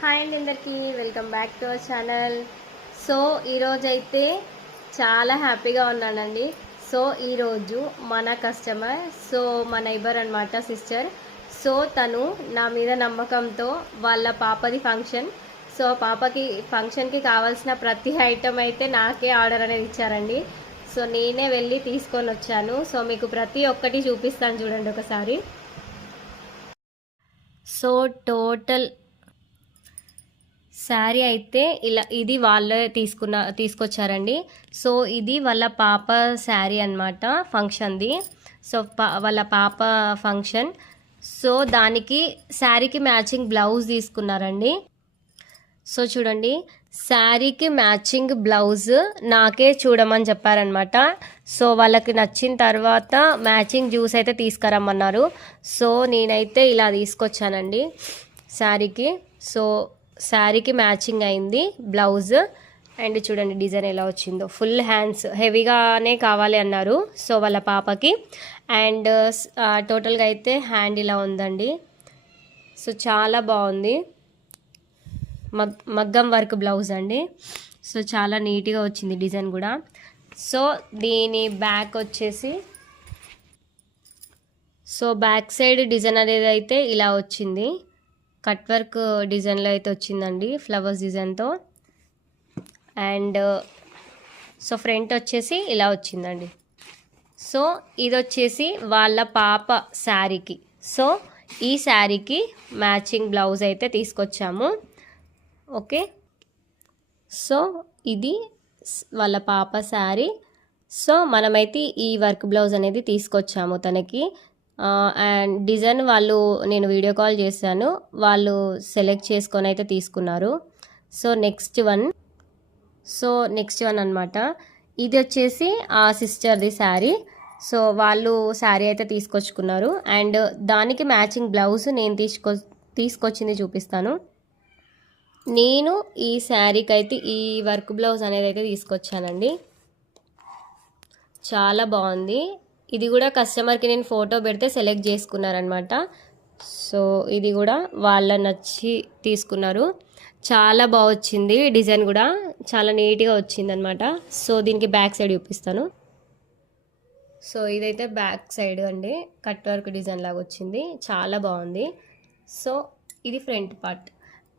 Hi అండి అందరికీ welcome back to our channel. So ఈరోజైతే చాలా హ్యాపీగా ఉన్నానండి. సో ఈరోజు మన కస్టమర్, సో మన నైబర్ అనమాట, సిస్టర్. సో తను నా మీద నమ్మకంతో వాళ్ళ పాపది ఫంక్షన్, సో పాపకి ఫంక్షన్కి కావాల్సిన ప్రతి ఐటమ్ అయితే నాకే ఆర్డర్ అనేది ఇచ్చారండి. సో నేనే వెళ్ళి తీసుకొని వచ్చాను. సో మీకు ప్రతి ఒక్కటి చూపిస్తాను చూడండి ఒకసారి. సో టోటల్ శారీ అయితే ఇలా, ఇది వాళ్ళే తీసుకొచ్చారండి. సో ఇది వాళ్ళ పాప శారీ అనమాట, ఫంక్షన్ది. సో వాళ్ళ పాప ఫంక్షన్. సో దానికి శారీకి మ్యాచింగ్ బ్లౌజ్ తీసుకున్నారండి. సో చూడండి, శారీకి మ్యాచింగ్ బ్లౌజ్ నాకే చూడమని చెప్పారనమాట. సో వాళ్ళకి నచ్చిన తర్వాత మ్యాచింగ్ జ్యూస్ అయితే తీసుకురమ్మన్నారు. సో నేనైతే ఇలా తీసుకొచ్చానండి శారీకి. సో శారీకి మ్యాచింగ్ అయింది బ్లౌజ్. అండ్ చూడండి డిజైన్ ఎలా వచ్చిందో, ఫుల్ హ్యాండ్స్ హెవీగానే కావాలి అన్నారు సో వాళ్ళ పాపకి. అండ్ టోటల్గా అయితే హ్యాండ్ ఇలా ఉందండి. సో చాలా బాగుంది, మగ్గం వర్క్ బ్లౌజ్ అండి. సో చాలా నీట్గా వచ్చింది డిజైన్ కూడా. సో దీని బ్యాక్ వచ్చేసి, సో బ్యాక్ సైడ్ డిజైన్ అనేది అయితే ఇలా వచ్చింది, కట్ వర్క్ డిజైన్లో అయితే వచ్చిందండి, ఫ్లవర్స్ డిజైన్తో. అండ్ సో ఫ్రంట్ వచ్చేసి ఇలా వచ్చిందండి. సో ఇది వచ్చేసి వాళ్ళ పాప శారీకి. సో ఈ శారీకి మ్యాచింగ్ బ్లౌజ్ అయితే తీసుకొచ్చాము. ఓకే, సో ఇది వాళ్ళ పాప శారీ. సో మనమైతే ఈ వర్క్ బ్లౌజ్ అనేది తీసుకొచ్చాము తనకి. అండ్ డిజైన్ వాళ్ళు, నేను వీడియో కాల్ చేశాను, వాళ్ళు సెలెక్ట్ చేసుకొని అయితే తీసుకున్నారు. సో నెక్స్ట్ వన్ అనమాట, ఇది వచ్చేసి ఆ సిస్టర్ది శారీ. సో వాళ్ళు శారీ అయితే తీసుకొచ్చుకున్నారు. అండ్ దానికి మ్యాచింగ్ బ్లౌజ్ నేను తీసుకొచ్చింది చూపిస్తాను. నేను ఈ శారీకి అయితే ఈ వర్క్ బ్లౌజ్ అనేది అయితే తీసుకొచ్చానండి. చాలా బాగుంది. ఇది కూడా కస్టమర్కి నేను ఫోటో పెడితే సెలెక్ట్ చేసుకున్నారనమాట. సో ఇది కూడా వాళ్ళ నచ్చి తీసుకున్నారు. చాలా బాగా వచ్చింది డిజైన్ కూడా, చాలా నీట్గా వచ్చింది అనమాట. సో దీనికి బ్యాక్ సైడ్ చూపిస్తాను. సో ఇదైతే బ్యాక్ సైడ్ అండి, కట్ వర్క్ డిజైన్ లాగా వచ్చింది, చాలా బాగుంది. సో ఇది front part,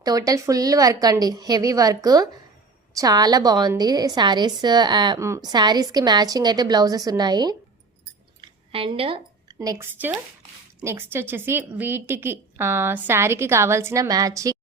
total full work అండి, హెవీ వర్క్, చాలా బాగుంది. శారీస్కి మ్యాచింగ్ అయితే బ్లౌజెస్ ఉన్నాయి. అండ్ నెక్స్ట్ వచ్చేసి వీటికి శారీకి కావాల్సిన మ్యాచింగ్